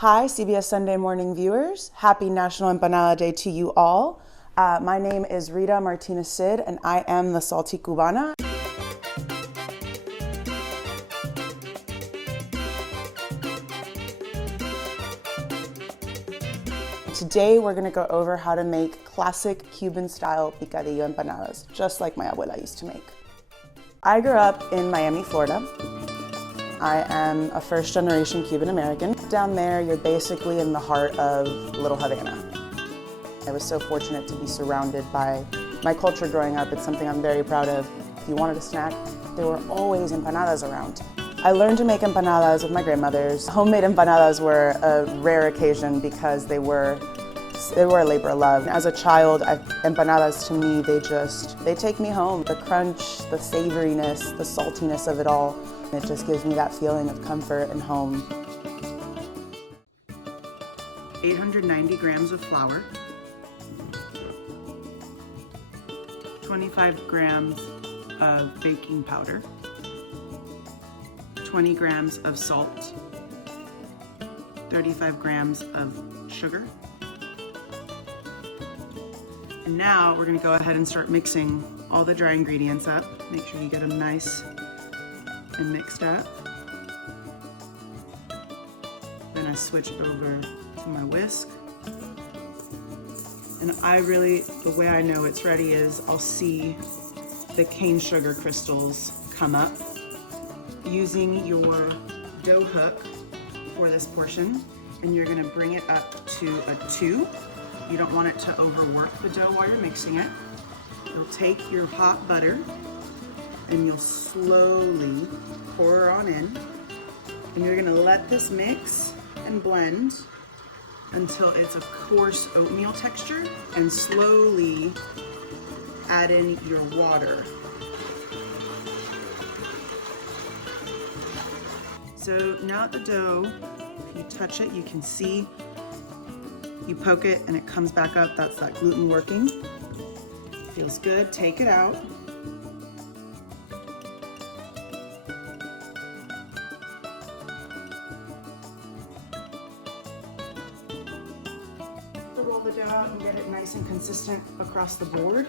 Hi, CBS Sunday Morning viewers. Happy National Empanada Day to you all. My name is Rita Martinez and I am the Salty Cubana. Today we're going to go over how to make classic Cuban-style picadillo empanadas, just like my abuela used to make. I grew up in Miami, Florida. I am a first-generation Cuban American. Down there, you're basically in the heart of Little Havana. I was so fortunate to be surrounded by my culture growing up. It's something I'm very proud of. If you wanted a snack, there were always empanadas around. I learned to make empanadas with my grandmothers. Homemade empanadas were a rare occasion because they were a labor of love. As a child, empanadas to me, they take me home. The crunch, the savoriness, the saltiness of it all. It just gives me that feeling of comfort and home. 890 grams of flour, 25 grams of baking powder, 20 grams of salt, 35 grams of sugar. And now we're going to go ahead and start mixing all the dry ingredients up. Make sure you get them nice and mixed up. Then I switch over to my whisk. And the way I know it's ready is I'll see the cane sugar crystals come up. Using your dough hook for this portion, and you're gonna bring it up to a 2. You don't want it to overwork the dough while you're mixing it. You'll take your hot butter and you'll slowly pour her on in, and you're gonna let this mix and blend until it's a coarse oatmeal texture, and slowly add in your water. So now the dough, if you touch it, you can see, you poke it and it comes back up. That's that gluten working. Feels good, take it out. Roll the dough out and get it nice and consistent across the board.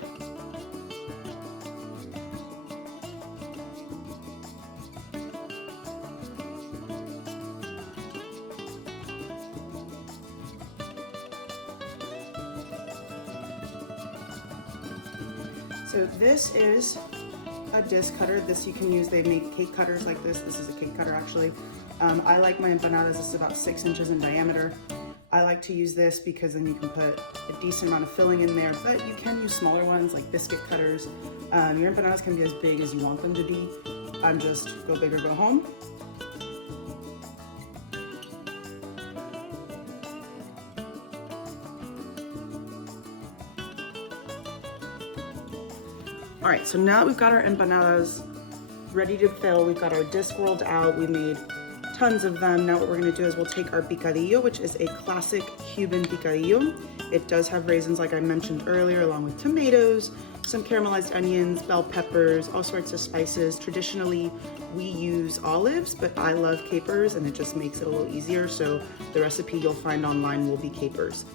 So this is a disc cutter. This you can use, they've made cake cutters like this. This is a cake cutter actually. I like my empanadas, this is about 6 inches in diameter. I like to use this because then you can put a decent amount of filling in there, but you can use smaller ones like biscuit cutters. Your empanadas can be as big as you want them to be. I'm just go big or go home. All right, so now that we've got our empanadas ready to fill, we've got our disc rolled out, we made tons of them. Now what we're gonna do is we'll take our picadillo, which is a classic Cuban picadillo. It does have raisins like I mentioned earlier, along with tomatoes, some caramelized onions, bell peppers, all sorts of spices. Traditionally, we use olives, but I love capers and it just makes it a little easier. So the recipe you'll find online will be capers.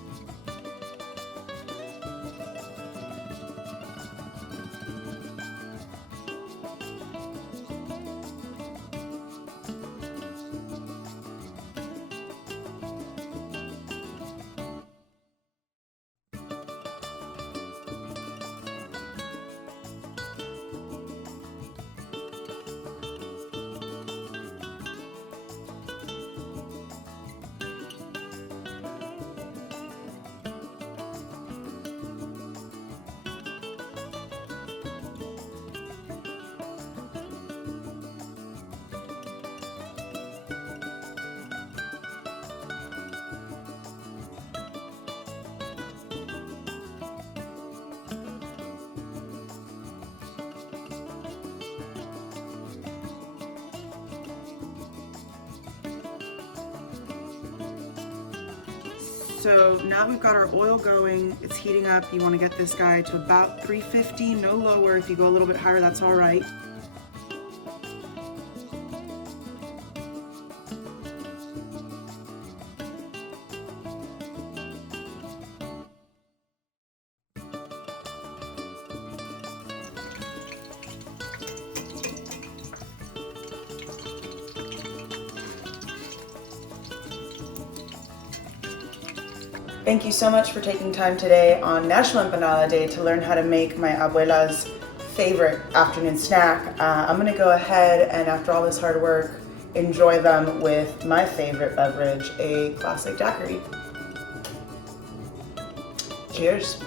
So now we've got our oil going, it's heating up. You want to get this guy to about 350, no lower. If you go a little bit higher, that's all right. Thank you so much for taking time today on National Empanada Day to learn how to make my abuela's favorite afternoon snack. I'm gonna go ahead and after all this hard work, enjoy them with my favorite beverage, a classic daiquiri. Cheers.